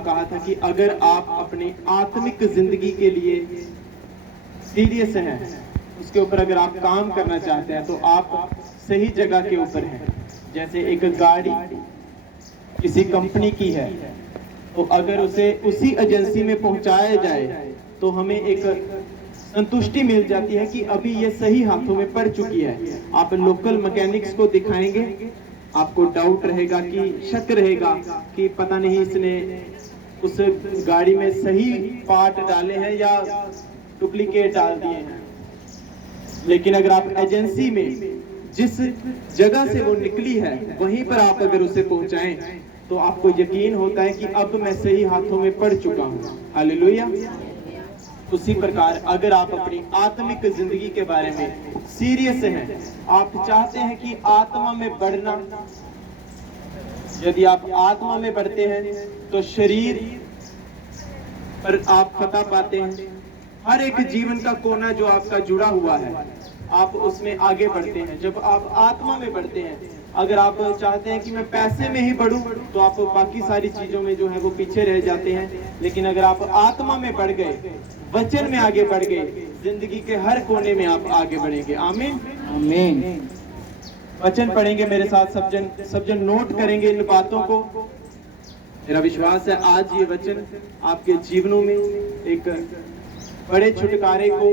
कहा था कि अगर आप अपनी आत्मिक जिंदगी के लिए सीरियस हैं, उसके ऊपर अगर आप काम करना चाहते हैं तो आप सही जगह के ऊपर हैं। जैसे एक गाड़ी किसी कंपनी की है, तो अगर उसे उसी एजेंसी में पहुंचाया जाए तो हमें एक संतुष्टि मिल जाती है कि अभी ये सही हाथों में पड़ चुकी है। आप लोकल मैकेनिक्स को दिखाएंगे, आपको डाउट रहेगा कि शक रहेगा कि पता नहीं इसने उस गाड़ी में सही पार्ट डाले हैं या डुप्लीकेट डाल दिए हैं। लेकिन अगर आप एजेंसी में जिस जगह से वो निकली है वहीं पर आप अगर उसे पहुंचाएं तो आपको यकीन होता है कि अब मैं सही हाथों में पड़ चुका हूं। हालेलुया। उसी प्रकार अगर आप अपनी आत्मिक जिंदगी के बारे में सीरियस हैं, आप चाहते हैं कि आत्मा में बढ़ना, यदि आप आत्मा में बढ़ते हैं तो शरीर पर आप फतह पाते हैं। हर एक जीवन का कोना जो आपका जुड़ा हुआ है, आप उसमें आगे बढ़ते हैं जब आप आत्मा में बढ़ते हैं। अगर आप चाहते हैं कि मैं पैसे में ही बढ़ूं तो आप बाकी सारी चीजों में जो है वो पीछे रह जाते हैं। लेकिन अगर आप आत्मा में बढ़ गए, वचन में आगे बढ़ गए, जिंदगी के हर कोने में आप आगे बढ़ेंगे। आमीन आमीन। वचन पढ़ेंगे मेरे साथ, सब जन नोट करेंगे इन बातों को। मेरा विश्वास है आज ये वचन आपके जीवनों में एक बड़े छुटकारे को,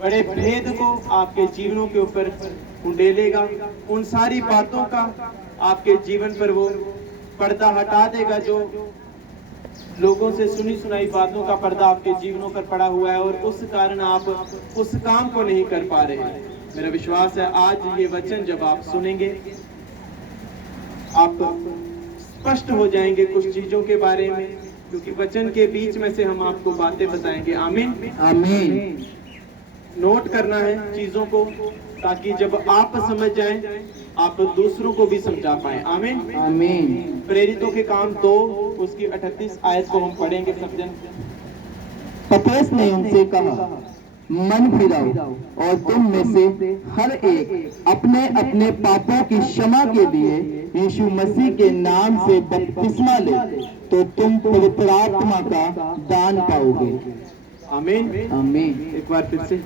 बड़े भेद को आपके जीवनों के ऊपर उंडेलेगा। उन सारी बातों का आपके जीवन पर वो पर्दा हटा देगा जो लोगों से सुनी सुनाई बातों का पर्दा आपके जीवनों पर पड़ा हुआ है और उस कारण आप उस काम को नहीं कर पा रहे हैं। मेरा विश्वास है आज ये वचन जब आप सुनेंगे आप स्पष्ट हो जाएंगे कुछ चीजों के बारे में, क्योंकि वचन के बीच में से हम आपको बातें बताएंगे। आमीन आमीन। नोट करना है चीजों को ताकि जब आप समझ जाएं आप दूसरों को भी समझा पाए। आमीन आमीन। प्रेरितों के काम 2 उसकी 38 आयत को हम पढ़ेंगे सब जन। पतरस ने उनसे कहा, मन फिराओ और तुम में से हर एक अपने अपने पापों की क्षमा के लिए यीशु मसीह के नाम से बपतिस्मा ले, तो तुम पवित्र आत्मा का दान पाओगे। आमीन आमीन। एक बार फिर से।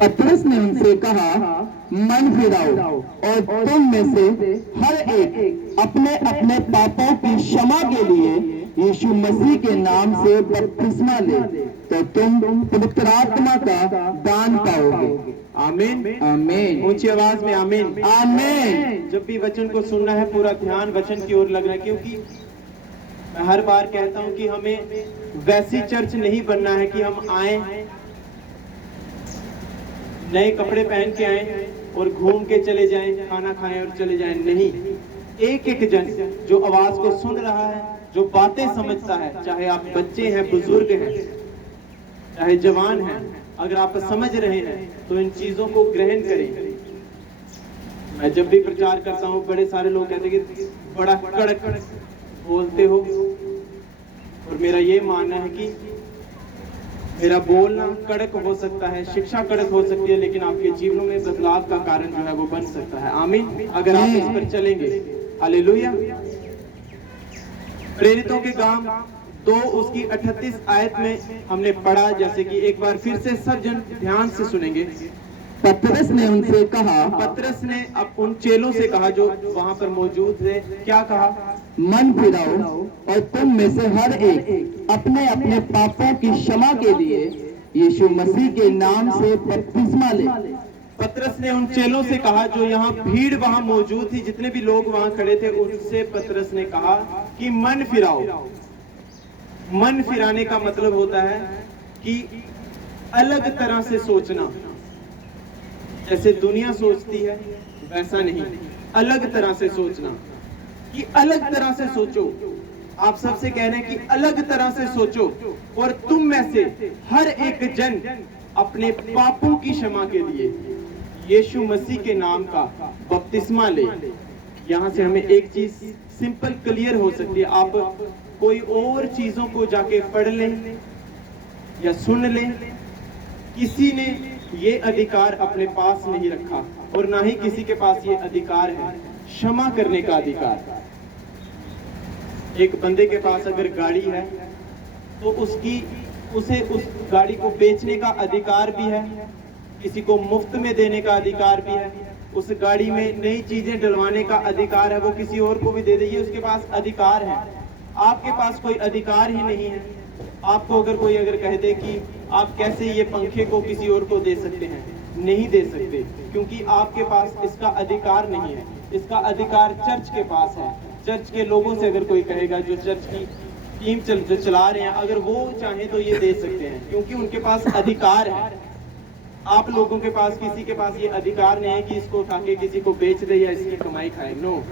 पतरस ने उनसे कहा, मन फिराओ और तुम में से हर एक अपने अपने पापों की क्षमा के लिए यीशु मसीह के नाम से बपतिस्मा ले, तो तुम पवित्र आत्मा का दान पाओगे। आमीन आमीन। ऊंची आवाज में आमीन आमीन। जब भी वचन को सुनना है पूरा ध्यान वचन की ओर लगना है, क्योंकि मैं हर बार कहता हूं कि हमें वैसी चर्च नहीं बनना है कि हम आए, नए कपड़े पहन के आए और घूम के चले जाएं, खाना खाएं और चले जाएं। नहीं, एक एक जन जो आवाज को सुन रहा है, जो बातें समझता है, चाहे आप बच्चे हैं, बुजुर्ग हैं, चाहे जवान हैं, अगर आप समझ रहे हैं तो इन चीजों को ग्रहण करें। मैं जब भी प्रचार करता हूँ बड़े सारे लोग कहते हैं कि बड़ा कड़क बोलते हो, और मेरा ये मानना है कि मेरा बोलना कड़क हो सकता है, शिक्षा कड़क हो सकती है, लेकिन आपके जीवनों में बदलाव का कारण जो है वो बन सकता है। आमीन अगर आप इस पर चलेंगे। हालेलुया। प्रेरितों के काम 2 उसकी 38 आयत में हमने पढ़ा, जैसे कि एक बार फिर से सब जन ध्यान से सुनेंगे। पतरस ने उनसे कहा, पतरस ने अब उन चेलों से कहा जो वहां पर मौजूद थे, क्या कहा? मन फिराओ और तुम में से हर एक अपने अपने पापों की क्षमा के लिए यीशु मसीह के नाम से बपतिस्मा ले। पतरस ने उन चेलों से कहा जो यहाँ भीड़ वहां मौजूद थी, जितने भी लोग वहां खड़े थे, उनसे पतरस ने कहा कि मन फिराओ। मन फिराने का मतलब होता है कि अलग तरह से सोचना। जैसे दुनिया सोचती है वैसा नहीं, अलग तरह से सोचना, कि अलग तरह से सोचो। आप सबसे कह रहे हैं कि अलग तरह से सोचो और तुम में से हर एक जन अपने पापों की क्षमा के लिए यीशु मसीह के नाम का बपतिस्मा ले। यहाँ से हमें एक चीज सिंपल क्लियर हो सकती है। आप कोई और चीजों को जाके पढ़ लें या सुन लें, किसी ने ये अधिकार अपने पास नहीं रखा और ना ही किसी के पास ये अधिकार है क्षमा करने का अधिकार। एक बंदे के पास अगर गाड़ी है तो उसे उस गाड़ी को बेचने का अधिकार भी है, किसी को मुफ्त में देने का अधिकार भी है, उस गाड़ी में नई चीजें डलवाने का अधिकार है, वो किसी और को भी दे दे, ये उसके पास अधिकार है। आपके पास कोई अधिकार ही नहीं है। आपको अगर कोई कह दे कि आप कैसे ये पंखे को किसी और को दे सकते हैं, नहीं दे सकते, क्योंकि आपके पास इसका अधिकार नहीं है। इसका अधिकार चर्च के पास है। चर्च के लोगों से अगर कोई कहेगा, जो चर्च की टीम जो चला रहे हैं, अगर वो चाहे तो ये दे सकते हैं, क्योंकि उनके पास अधिकार है। आप लोगों के पास, किसी के पास ये अधिकार नहीं है कि इसको उठा के किसी को बेच दे या इसकी कमाई खाए। नो।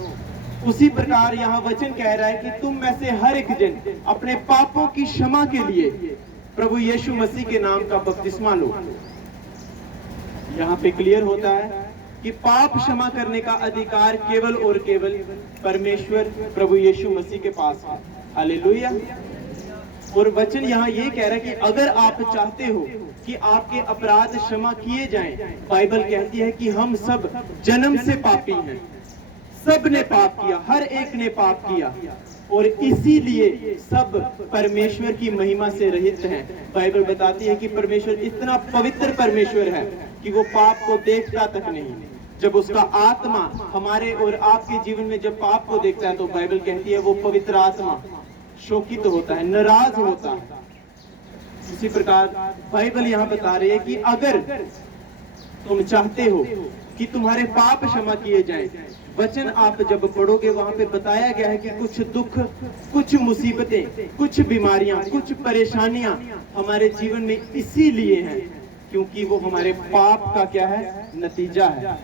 उसी प्रकार यहाँ वचन कह रहा है कि तुम में से हर एक जन अपने पापों की क्षमा के लिए प्रभु यीशु मसीह के नाम का बपतिस्मा लो। यहाँ पे क्लियर होता है कि पाप क्षमा करने का अधिकार केवल और केवल परमेश्वर प्रभु यीशु मसीह के पास है। हालेलुया। और वचन यहाँ ये कह रहा है कि अगर आप चाहते हो कि आपके अपराध क्षमा किए जाएं, बाइबल कहती है कि हम सब जन्म से पापी हैं, सब ने पाप किया, हर एक ने पाप किया, और इसीलिए सब परमेश्वर की महिमा से रहित हैं। बाइबल बताती है कि परमेश्वर इतना पवित्र परमेश्वर है कि वो पाप को देखता तक नहीं। जब उसका आत्मा हमारे और आपके जीवन में जब पाप को देखता है, तो बाइबल कहती है वो पवित्र आत्मा शोकित होता है, नाराज होता है। इसी प्रकार बाइबल यहाँ बता रही है कि अगर तुम चाहते हो कि तुम्हारे पाप क्षमा किए जाएं, वचन आप जब पढ़ोगे वहां पे बताया गया है कि कुछ दुख, कुछ मुसीबतें, कुछ बीमारियां, कुछ परेशानियां हमारे जीवन में इसीलिए हैं क्योंकि वो हमारे पाप का क्या है, नतीजा है।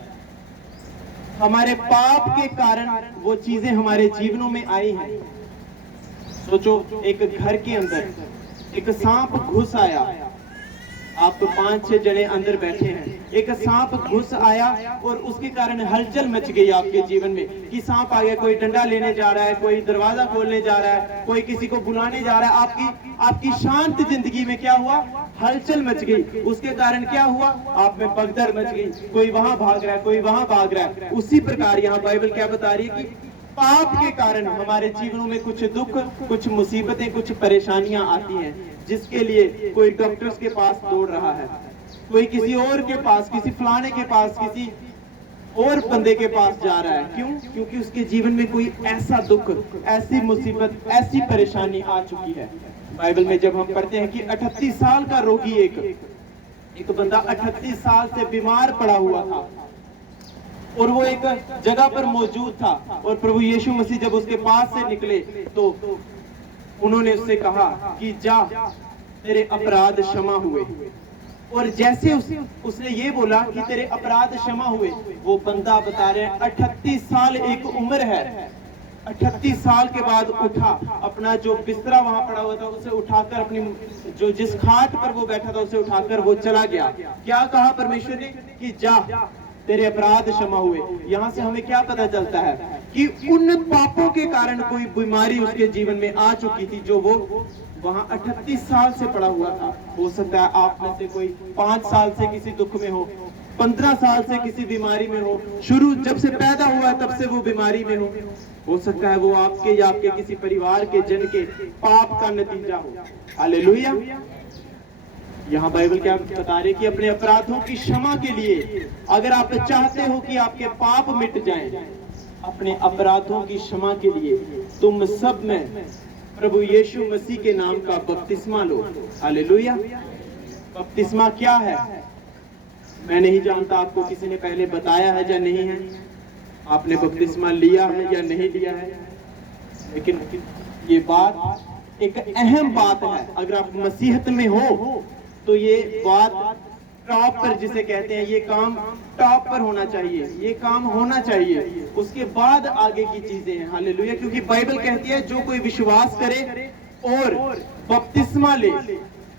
हमारे पाप के कारण वो चीजें हमारे जीवनों में आई हैं। सोचो, एक घर के अंदर एक सांप घुस आया, आप तो 5-6 जने अंदर बैठे हैं, एक सांप घुस आया और उसके कारण हलचल मच गई आपके जीवन में कि सांप आ गया, कोई डंडा लेने जा रहा है, कोई दरवाजा खोलने जा रहा है, कोई किसी को बुलाने जा रहा है। आपकी शांत जिंदगी में क्या हुआ, हलचल मच गई। उसके कारण क्या हुआ, आप में भगदड़ मच गई, कोई वहां भाग रहा है, कोई वहां भाग रहा है। उसी प्रकार यहाँ बाइबल क्या बता रही है कि पाप के कारण हमारे जीवनों में कुछ दुख, कुछ मुसीबतें, कुछ परेशानियां आती हैं, जिसके लिए कोई डॉक्टर्स के पास दौड़ रहा है, कोई किसी और के पास, किसी फलाने के पास, किसी और बंदे के पास जा रहा है। क्यों? क्योंकि उसके जीवन में कोई ऐसा दुख, ऐसी मुसीबत, ऐसी परेशानी आ चुकी है। बाइबल में जब हम पढ़ते हैं कि 38 साल का रोगी एक बंदा 38 साल से बीमार पड़ा हुआ था और वो एक जगह पर मौजूद था, और प्रभु यीशु मसीह जब उसके पास से निकले तो उन्होंने उससे कहा कि जा, तेरे अपराध क्षमा हुए। और जैसे उसने ये बोला कि तेरे अपराध क्षमा हुए, वो बंदा बता रहे हैं 38 साल एक उम्र है, 38 साल के बाद उठा, अपना जो बिस्तरा वहां पड़ा हुआ था उसे उठाकर, अपनी जिस खाट पर वो बैठा था उसे उठाकर वो चला गया। क्या कहा परमेश्वर ने कि जा, तेरे अपराध क्षमा हुए। यहाँ से हमें क्या पता चलता है कि उन पापों के कारण कोई बीमारी उसके जीवन में आ चुकी थी, जो वो वहां 38 साल से पड़ा हुआ था। हो सकता है आप में से कोई 5 साल से किसी दुख में हो, 15 साल से किसी बीमारी में हो, शुरू जब से पैदा हुआ तब से वो बीमारी में हो सकता है वो आपके या आपके किसी परिवार के जन के पाप का नतीजा हो। हालेलुया। यहाँ बाइबल क्या बता रही है कि अपने अपराधों की क्षमा के लिए, अगर आप चाहते हो कि आपके पाप मिट जाएं, अपने अपराधों की क्षमा के लिए तुम सब में प्रभु यीशु मसीह के नाम का बपतिस्मा लो। हालेलुया। बपतिस्मा क्या है मैं नहीं जानता, आपको किसी ने पहले बताया है या नहीं है, आपने बपतिस्मा लिया है या नहीं लिया है, लेकिन ये बात एक अहम बात है। अगर आप मसीहत में हो तो ये बात टॉप पर, जिसे कहते हैं, ये काम टॉप पर होना चाहिए, ये काम होना चाहिए, उसके बाद आगे की चीजें हैं। हालेलुया। क्योंकि बाइबल कहती है जो कोई विश्वास करे और बपतिस्मा ले,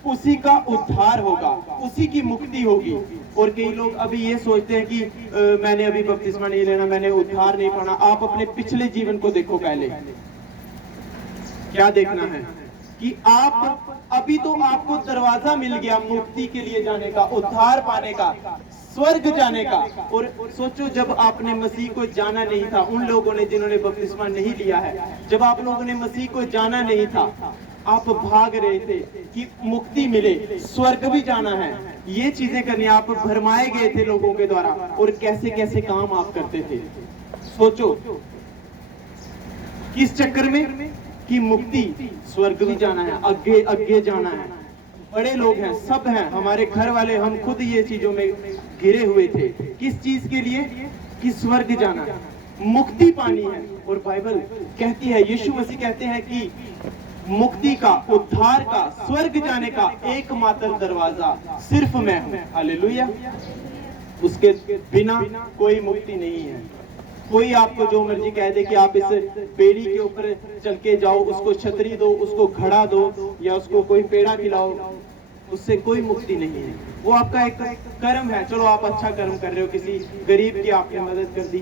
उसी का उद्धार होगा, उसी की मुक्ति होगी। और कई लोग अभी ये सोचते हैं कि मैंने अभी बपतिस्मा नहीं लेना, मैंने उद्धार नहीं पाना। आप अपने पिछले जीवन को देखो, पहले क्या देखना है, कि आप अभी तो आपको दरवाजा मिल गया मुक्ति के लिए जाने का, उद्धार पाने का, स्वर्ग जाने का। और सोचो जब आपने मसीह को जाना नहीं था, उन लोगों ने जिन्होंने बपतिस्मा नहीं लिया है, जब आप लोगों ने मसीह को जाना नहीं था, आप भाग रहे थे कि मुक्ति मिले, स्वर्ग भी जाना है, ये चीजें करनी, आप भरमाए गए थे लोगों के द्वारा, और कैसे कैसे काम आप करते थे। सोचो किस चक्कर में कि मुक्ति, स्वर्ग भी जाना है, आगे आगे जाना है। बड़े लोग हैं, सब हैं, हमारे घर वाले, हम खुद ये चीजों में घिरे हुए थे। किस चीज के लिए? कि स्वर्ग जाना है, मुक्ति पानी है। और बाइबल कहती है, यीशु मसीह कहते हैं कि मुक्ति का, उद्धार का, स्वर्ग जाने का एकमात्र दरवाजा सिर्फ मैं हूं। हालेलुया। उसके बिना कोई मुक्ति नहीं है। कोई आपको जो मर्जी कह दे कि आप इस बेड़ी के ऊपर चल के जाओ, उसको छतरी दो, उसको घड़ा दो, या उसको कोई पेड़ा खिलाओ, उससे कोई मुक्ति नहीं है। वो आपका एक कर्म है। चलो आप अच्छा कर्म कर रहे हो, किसी गरीब की आपने मदद कर दी,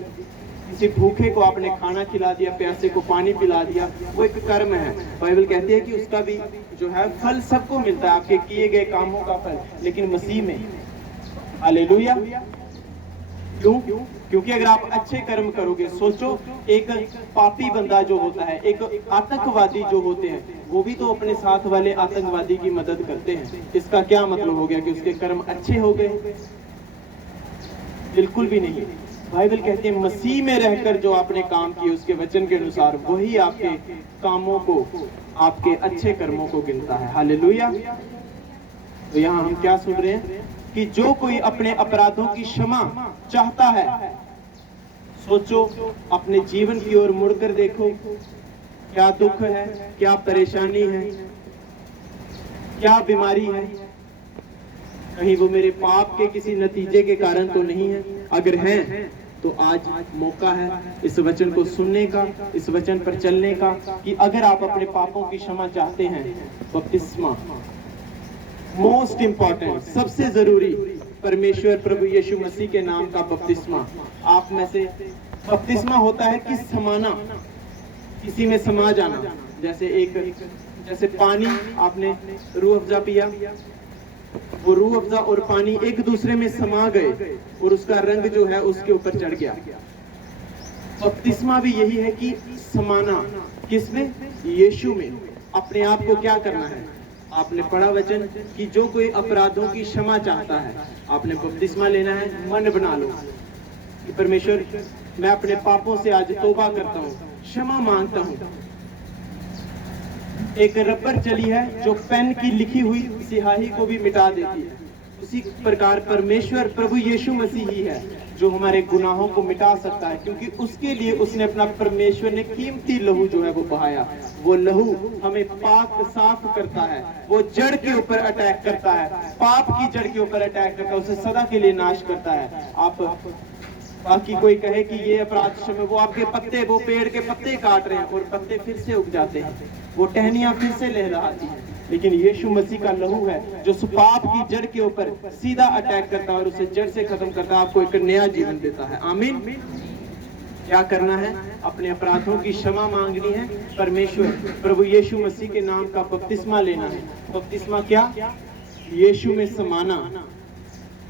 किसी भूखे को आपने खाना खिला दिया, प्यासे को पानी पिला दिया, वो एक कर्म है। बाइबल कहती है कि उसका भी जो है फल सबको मिलता है, आपके किए गए कामों का फल, लेकिन मसीह में। हालेलुया। क्यों? क्योंकि अगर आप अच्छे कर्म करोगे, सोचो एक पापी बंदा जो होता है, एक आतंकवादी जो होते हैं, वो भी तो अपने साथ वाले आतंकवादी की मदद करते हैं। इसका क्या मतलब हो गया कि उसके कर्म अच्छे हो गए? बिल्कुल भी नहीं। बाइबल कहती है मसीह में रहकर जो आपने काम किए उसके वचन के अनुसार, वही आपके कामों को, आपके अच्छे कर्मों को गिनता है। हालेलुया। तो यहाँ हम क्या सुन रहे हैं कि जो कोई अपने अपराधों की क्षमा चाहता है, सोचो अपने जीवन की ओर मुड़कर देखो, क्या दुख है, क्या परेशानी है, क्या बीमारी है, कहीं वो मेरे पाप के किसी नतीजे के कारण तो नहीं है? अगर है तो आज मौका है इस वचन को सुनने का, इस वचन पर चलने का, कि अगर आप अपने पापों की क्षमा चाहते हैं, बपतिस्मा मोस्ट इंपॉर्टेंट, सबसे जरूरी, परमेश्वर प्रभु यीशु मसीह के नाम का बपतिस्मा। आप में से बपतिस्मा होता है कि समाना, किसी में समा जाना। जैसे पानी, आपने रूह अफ़ज़ा पिया, वो रूह अफ़ज़ा और पानी एक दूसरे में समा गए और उसका रंग जो है उसके ऊपर चढ़ गया। बपतिस्मा भी यही है कि समाना, किसमें? यीशु में। अपने आप को क्या करना है? आपने पढ़ा वचन कि जो कोई अपराधों की क्षमा चाहता है, आपने बपतिस्मा लेना है। मन बना लो कि परमेश्वर, मैं अपने पापों से आज तौबा करता हूँ, क्षमा मांगता हूँ। एक रबर चली है जो पेन की लिखी हुई स्याही को भी मिटा देती है, उसी प्रकार परमेश्वर प्रभु यीशु मसीह ही है जो हमारे गुनाहों को मिटा सकता है, क्योंकि उसके लिए उसने अपना, परमेश्वर ने कीमती लहू जो है वो बहाया। वो लहू हमें पाक साफ करता है, वो जड़ के ऊपर अटैक करता है, पाप की जड़ के ऊपर अटैक करता है, उसे सदा के लिए नाश करता है। आप बाकी कोई कहे कि ये अपराध क्षमा, वो आपके पत्ते, वो पेड़ के पत्ते काट रहे हैं और पत्ते फिर से उग जाते हैं, वो टहनियां फिर से लहराती हैं, लेकिन यीशु मसीह का लहू है जो पाप की जड़ के ऊपर सीधा अटैक करता है और उसे जड़ से खत्म करता है, आपको एक नया जीवन देता है। आमीन। क्या करना है? अपने अपराधों की क्षमा मांगनी है, परमेश्वर प्रभु यीशु मसीह के नाम का बपतिस्मा लेना है। बपतिस्मा क्या? यीशु में समाना,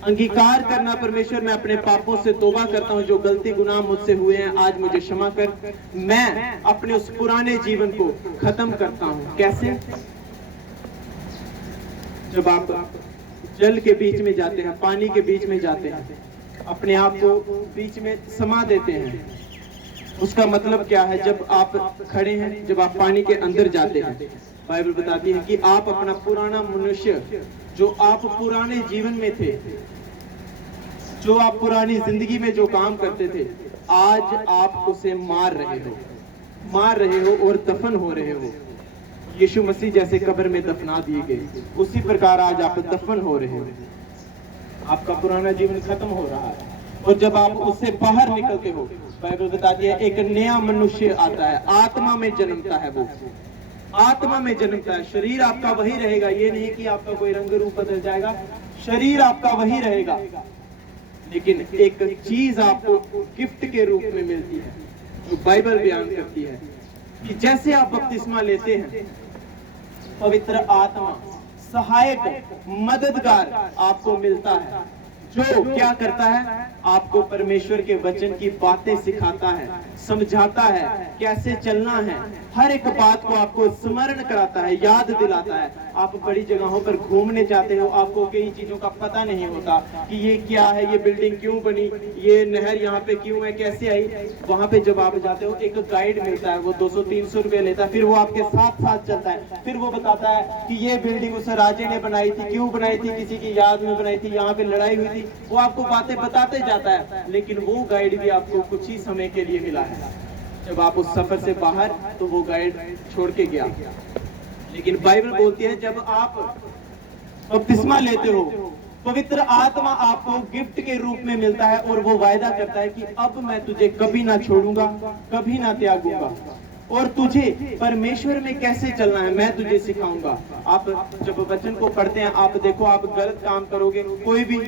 अंगीकार करना, परमेश्वर मैं अपने पापों से तौबा करता हूँ, जो गलती गुनाह मुझसे हुए हैं आज मुझे क्षमा कर, मैं अपने उस पुराने जीवन को खत्म करता हूँ। कैसे? जब आप जल के बीच में जाते हैं, पानी के बीच में जाते हैं, अपने आप को बीच में समा देते हैं, उसका मतलब क्या है? जब आप खड़े हैं, जब आप पानी के अंदर जाते हैं, बाइबल बताती है कि आप अपना पुराना मनुष्य, जो आप पुराने जीवन में थे, जो आप पुरानी जिंदगी में जो काम करते थे, आज आप उसे मार रहे हो और दफन हो रहे हो। यीशु मसीह जैसे कब्र में दफना दिए गए, उसी प्रकार आज आप दफन हो रहे हो। आपका पुराना जीवन खत्म हो रहा है और जब आप उससे बाहर निकलते हो, बाइबल बताती है एक नया मनुष्य आता है, आत्मा में जन्मता है, वो आत्मा में जन्मता है। शरीर आपका वही रहेगा, ये नहीं कि आपका कोई रंग रूप बदल जाएगा, शरीर आपका वही रहेगा, लेकिन एक चीज आपको गिफ्ट के रूप में मिलती है जो बाइबल बयान करती है कि जैसे आप बपतिस्मा लेते हैं, पवित्र आत्मा, सहायक, मददगार आपको मिलता है, जो क्या करता है, आपको परमेश्वर के वचन की बातें सिखाता है, समझाता है कैसे चलना है, हर एक बात को आपको स्मरण कराता है, याद दिलाता है। आप बड़ी जगहों पर घूमने जाते हो, आपको कई चीजों का पता नहीं होता कि ये क्या है, ये बिल्डिंग क्यों बनी, ये नहर यहाँ पे क्यों है, कैसे आई। वहां पे जब आप जाते हो एक गाइड मिलता है, वो 200-300 रुपए लेता है, फिर वो आपके साथ साथ चलता है, फिर वो बताता है कि ये बिल्डिंग उस राजे ने बनाई थी, क्यों बनाई थी, किसी की याद में बनाई थी, यहाँ पे लड़ाई हुई थी। वो आपको बातें बताते जाता है, लेकिन वो गाइड भी आपको कुछ ही समय के लिए मिला है। जब आप उस सफर से बाहर, तो वो गाइड छोड़ के गया। लेकिन बाइबल बोलती है जब आप बपतिस्मा लेते हो, पवित्र आत्मा आपको गिफ्ट के रूप में मिलता है, और वो वायदा करता है कि अब मैं तुझे कभी ना छोड़ूंगा, कभी ना त्यागूंगा, और तुझे परमेश्वर में कैसे चलना है मैं तुझे सिखाऊंगा। आप जब वचन को पढ़ते हैं, आप देखो, आप गलत काम करोगे, कोई भी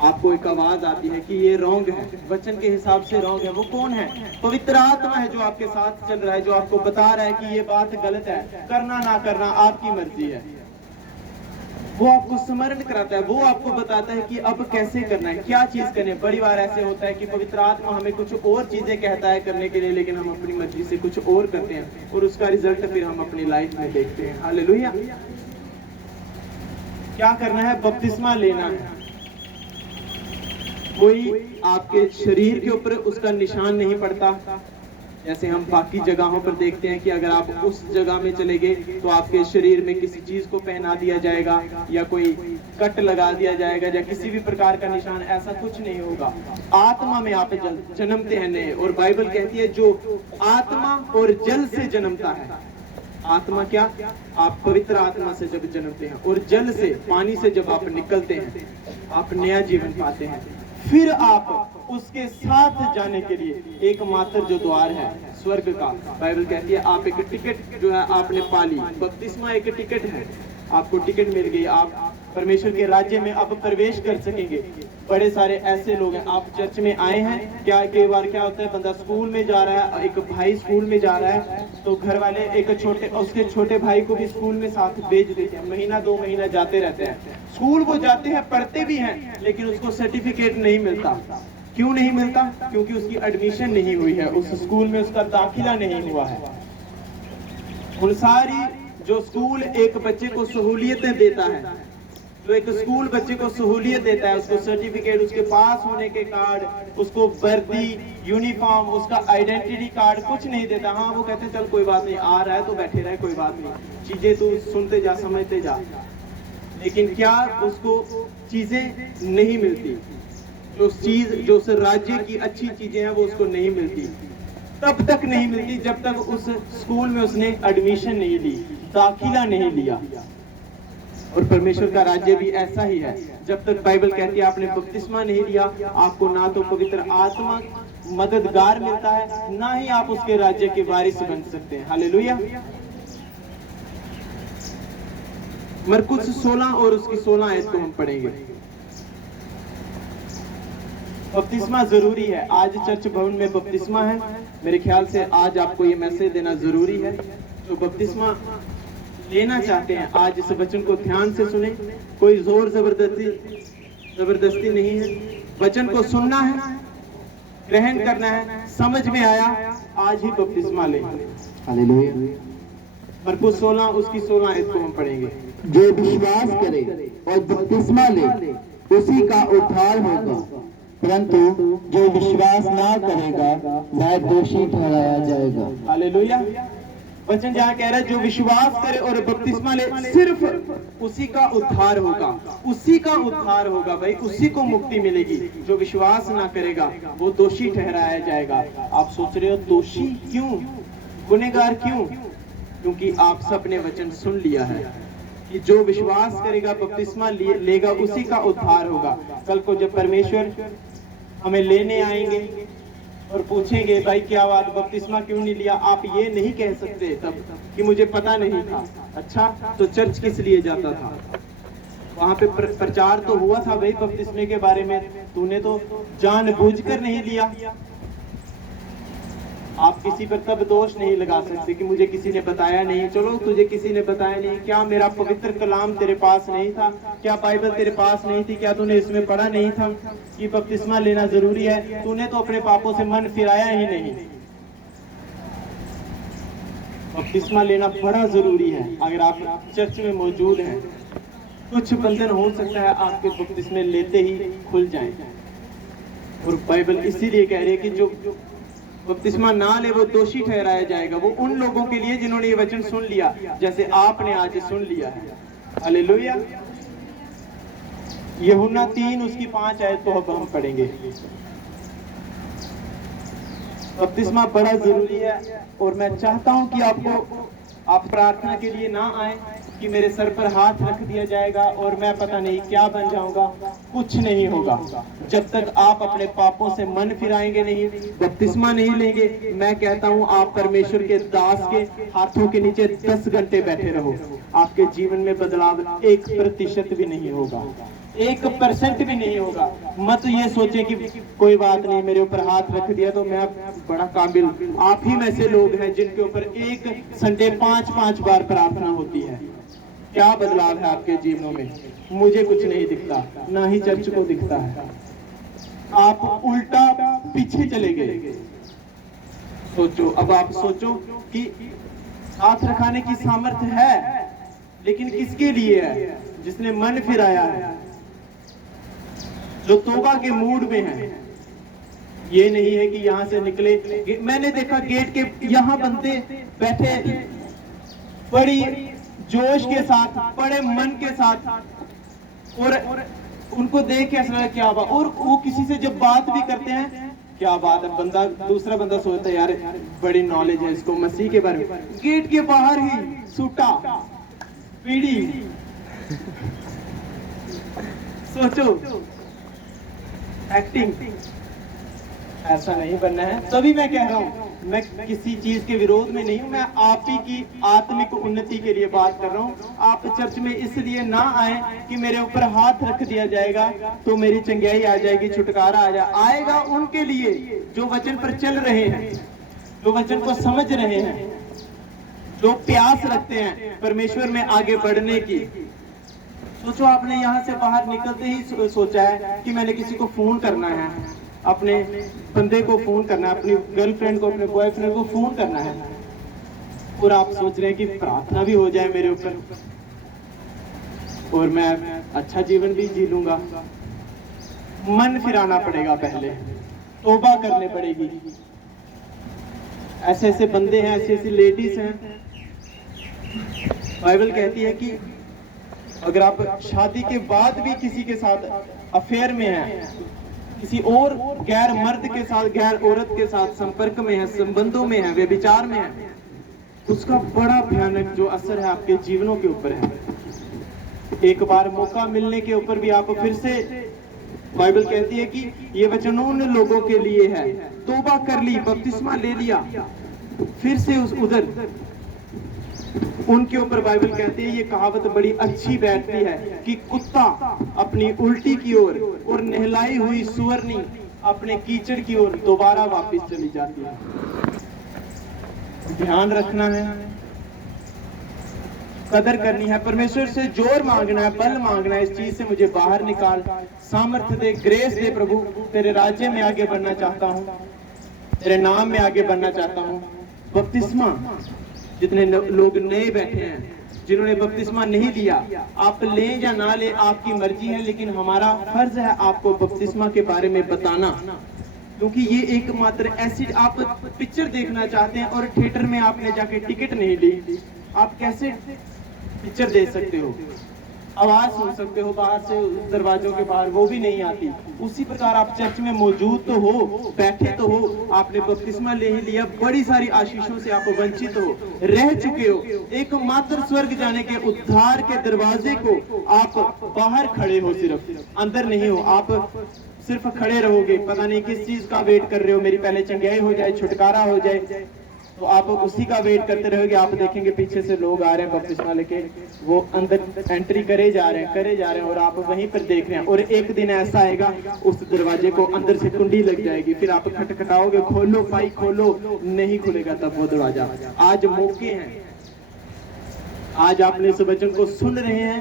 आपको एक आवाज आती है कि ये रॉन्ग है, वचन के हिसाब से रॉन्ग है। वो कौन है? पवित्र आत्मा है, जो आपके साथ चल रहा है, जो आपको बता रहा है कि ये बात गलत है, करना ना करना आपकी मर्जी है। वो आपको स्मरण कराता है, वो आपको बताता है कि अब कैसे करना है, क्या चीज करनी है। बड़ी बार ऐसे होता है कि पवित्र आत्मा हमें कुछ और चीजें कहता है करने के लिए, लेकिन हम अपनी मर्जी से कुछ और करते हैं, और उसका रिजल्ट फिर हम अपनी लाइफ में देखते हैं। हालेलुया। क्या करना है? बपतिस्मा लेना है। कोई आपके शरीर के ऊपर उसका निशान नहीं पड़ता, जैसे हम बाकी जगहों पर देखते हैं कि अगर आप उस जगह में चले गए तो आपके शरीर में किसी चीज को पहना दिया जाएगा, या कोई कट लगा दिया जाएगा, या किसी भी प्रकार का निशान। ऐसा कुछ नहीं होगा। आत्मा में आप जन्मते हैं नए, और बाइबल कहती है जो आत्मा और जल से जन्मता है। आत्मा क्या? आप पवित्र आत्मा से जब जन्मते हैं, और जल से, पानी से जब आप निकलते हैं, आप नया जीवन पाते हैं। फिर आप उसके साथ जाने के लिए एकमात्र जो द्वार है स्वर्ग का, बाइबल कहती है आप एक टिकट जो है आपने पाली। बपतिस्मा एक टिकट है, आपको टिकट मिल गई, आप परमेश्वर के राज्य में अब प्रवेश कर सकेंगे। बड़े सारे ऐसे लोग हैं, आप चर्च में आए हैं, क्या कई बार क्या होता है, बंदा स्कूल में जा रहा है, एक भाई स्कूल में जा रहा है, तो घर वाले उसके छोटे भाई को भी स्कूल में साथ भेज देते हैं, महीना 2 महीना जाते रहते हैं। स्कूल वो जाते हैं, पढ़ते भी हैं, लेकिन उसको सर्टिफिकेट नहीं मिलता। क्यों नहीं मिलता? क्योंकि उसकी एडमिशन नहीं हुई है, उस स्कूल में उसका दाखिला नहीं हुआ है। उन सारी जो स्कूल एक बच्चे को सहूलियतें देता है, जो एक स्कूल बच्चे को सहूलियत देता है, उसको सर्टिफिकेट, उसके पास होने के कार्ड, उसको वर्दी, यूनिफॉर्म, उसका आइडेंटिटी कार्ड कुछ नहीं देता। हाँ, वो कहते हैं चल कोई बात नहीं, आ रहा है तो बैठे रहे, कोई बात नहीं, चीजें तो सुनते जा, समझते जा। लेकिन क्या उसको चीजें नहीं मिलती, जो उस राज्य की अच्छी चीजें हैं वो उसको नहीं मिलती। तब तक नहीं मिलती जब तक उस स्कूल में उसने एडमिशन नहीं ली, दाखिला नहीं लिया। और परमेश्वर का राज्य भी ऐसा ही है, जब तक बाइबल कहती है आपने बपतिस्मा नहीं लिया, आपको ना तो पवित्र आत्मा मददगार मिलता है, ना ही आप उसके राज्य के वारिस बन सकते हैं। हालेलुया। मरकुस 16 और उसकी 16 आयत को हम पढ़ेंगे। बपतिस्मा जरूरी है। आज चर्च भवन में बपतिस्मा है, मेरे ख्याल से आज आपको ये मैसेज देना जरूरी है। जो बपतिस्मा लेना चाहते हैं, आज इस वचन को ध्यान से सुने, कोई जोर जबरदस्ती नहीं है। वचन को सुनना है, ग्रहण करना है, समझ में आया, आज ही बपतिस्मा लें। हालेलुया। मरकुस 16 उसकी 16 आयत को हम पढ़ेंगे। जो विश्वास करे और बपतिस्मा ले, उसी का उद्धार होगा, परंतु जो विश्वास ना करेगा वह दोषी ठहराया जाएगा। हालेलुया। वचन जहाँ कह रहा है जो विश्वास करे और बपतिस्मा ले, सिर्फ उसी का उद्धार होगा, उसी का उद्धार होगा भाई, उसी को मुक्ति मिलेगी। जो विश्वास ना करेगा वो दोषी ठहराया जाएगा। आप सोच रहे हो दोषी क्यों, गुनहगार क्यों? क्योंकि आप सबने वचन सुन लिया है कि जो विश्वास करेगा, बपतिस्मा लेगा, उसी का उद्धार होगा। कल को जब परमेश्वर हमें लेने आएंगे और पूछेंगे भाई क्या बात, बपतिस्मा क्यों नहीं लिया, आप ये नहीं कह सकते तब कि मुझे पता नहीं था। अच्छा, तो चर्च किस लिए जाता था? वहां पे प्रचार तो हुआ था भाई बपतिस्मे के बारे में, तूने तो जानबूझकर नहीं लिया। आप किसी पर तब दोष नहीं लगा सकते कि मुझे किसी ने बताया नहीं। चलो तुझे किसी ने बताया नहीं, क्या मेरा पवित्र कलाम तेरे पास नहीं था? क्या बाइबल तेरे पास नहीं थी? क्या तूने इसमें पढ़ा नहीं था कि बपतिस्मा लेना जरूरी है? तूने तो अपने पापों से मन फिराया ही नहीं। बपतिस्मा लेना बड़ा जरूरी है। अगर आप चर्च में मौजूद हैं, कुछ बंधन हो सकता है आपके बपतिस्मे लेते ही खुल जाएं। और बाइबल इसीलिए कह रही है कि जो बपतिस्मा ना ले वो दोषी ठहराया जाएगा। वो उन लोगों के लिए जिन्होंने ये वचन सुन लिया, जैसे आपने आज सुन लिया है। हालेलुया। यूहन्ना 3 उसकी 5 आयत को अब हम पढ़ेंगे। बपतिस्मा बड़ा जरूरी है और मैं चाहता हूं कि आप प्रार्थना के लिए ना आए कि मेरे सर पर हाथ रख दिया जाएगा और मैं पता नहीं क्या बन जाऊंगा। कुछ नहीं होगा जब तक आप अपने पापों से मन फिराएंगे नहीं, बपतिस्मा नहीं लेंगे। मैं कहता हूं आप परमेश्वर के दास के हाथों के नीचे 10 घंटे बैठे रहो, आपके जीवन में बदलाव 1% भी नहीं होगा, 1% भी नहीं होगा। मत ये सोचे कि कोई बात नहीं, मेरे ऊपर हाथ रख दिया तो मैं बड़ा काबिल। आप ही में से लोग हैं जिनके ऊपर एक संडे 5 बार प्रार्थना होती है। क्या बदलाव है आपके जीवनों में? मुझे कुछ नहीं दिखता, ना ही चर्च को दिखता है। आप उल्टा पीछे चले गए। सोचो, अब आप सोचो कि हाथ रखाने की सामर्थ्य है, लेकिन किसके लिए है? जिसने मन फिराया है, जो तौबा के मूड में है। ये नहीं है कि यहां से निकले। मैंने देखा गेट के यहां बंदे बैठे बड़ी जोश के साथ, बड़े मन के साथ, और उनको देख के ऐसा लगा क्या बात। और वो किसी से जब बात भी करते हैं, क्या बात है, बंदा दूसरा बंदा सोचता है यार बड़ी नॉलेज है इसको मसीह के बारे में। गेट के बाहर ही सूटा पीढ़ी। सोचो, एक्टिंग। ऐसा नहीं बनना है। तभी मैं कह रहा हूं, मैं किसी चीज के विरोध में नहीं हूं, मैं आप ही की आत्मिक उन्नति के लिए बात कर रहा हूं। आप चर्च में इसलिए ना आए कि मेरे ऊपर हाथ रख दिया जाएगा तो मेरी चंगाई आ जाएगी, छुटकारा आएगा उनके लिए जो वचन पर चल रहे हैं, जो वचन को समझ रहे हैं, जो प्यास रखते हैं परमेश्वर में आगे बढ़ने की। सोचो, आपने यहाँ से बाहर निकलते ही सोचा है कि मैंने किसी को फोन करना है, अपने बंदे को फोन करना है, अपनी गर्लफ्रेंड को, अपने बॉयफ्रेंड को फोन करना है, और आप सोच रहे हैं कि प्रार्थना भी हो जाए मेरे ऊपर और मैं अच्छा जीवन भी जी लूंगा। मन फिराना पड़ेगा, पहले तौबा करने पड़ेगी। ऐसे ऐसे बंदे हैं, ऐसी ऐसी लेडीज हैं। बाइबल कहती है कि अगर आप शादी के बाद भी किसी के साथ अफेयर में हैं, किसी और गैर मर्द के साथ, गैर औरत के साथ संपर्क में है, संबंधों में है, व्यभिचार में है, उसका बड़ा भयानक जो असर है आपके जीवनों के ऊपर है। एक बार मौका मिलने के ऊपर भी आप फिर से, बाइबल कहती है कि ये वचन उन लोगों के लिए है, तौबा कर ली, बपतिस्मा ले लिया, फिर से उधर उनके ऊपर बाइबल कहती है, ये कहावत बड़ी अच्छी बैठती है कि कुत्ता अपनी उल्टी की ओर और नहलाई हुई सुअरनी अपने कीचड़ की ओर दोबारा वापस चली जाती है। ध्यान रखना है, कदर करनी है, परमेश्वर से जोर मांगना है, बल मांगना है, इस चीज से मुझे बाहर निकाल, सामर्थ्य दे, ग्रेस दे प्रभु। तेरे राज्य में आगे बढ़ना चाहता हूँ, तेरे नाम में आगे बढ़ना चाहता हूँ। बपतिस्मा, जितने लोग नए बैठे हैं जिन्होंने बपतिस्मा नहीं लिया, आप लें या ना लें आपकी मर्जी है, लेकिन हमारा फर्ज है आपको बपतिस्मा के बारे में बताना, क्योंकि ये एकमात्र ऐसी, आप पिक्चर देखना चाहते हैं और थिएटर में आपने जाके टिकट नहीं ली, आप कैसे पिक्चर देख सकते हो? आवाज सुन सकते हो बाहर से, दरवाजों के बाहर, वो भी नहीं आती। उसी प्रकार आप चर्च में मौजूद तो हो, बैठे तो हो, आपने बपतिस्मा ले ही लिया, बड़ी सारी आशीषों से आप वंचित हो, रह चुके हो। एकमात्र स्वर्ग जाने के उद्धार के दरवाजे को आप बाहर खड़े हो, सिर्फ अंदर नहीं हो। आप सिर्फ खड़े रहोगे, पता नहीं किस चीज का वेट कर रहे हो, मेरी पहले चंगाई हो जाए, छुटकारा हो जाए। तो आप उसी का वेट करते रहोगे। आप देखेंगे पीछे से लोग आ रहे हैं बपतिस्मा लेके, वो अंदर एंट्री करे जा रहे हैं और आप वहीं पर देख रहे हैं। और एक दिन ऐसा आएगा उस दरवाजे को अंदर से कुंडी लग जाएगी, फिर आप खटखटाओगे, खोलो भाई खोलो, नहीं खुलेगा तब वो दरवाजा। आज मौके हैं, आज आपने इस वचन को सुन रहे हैं,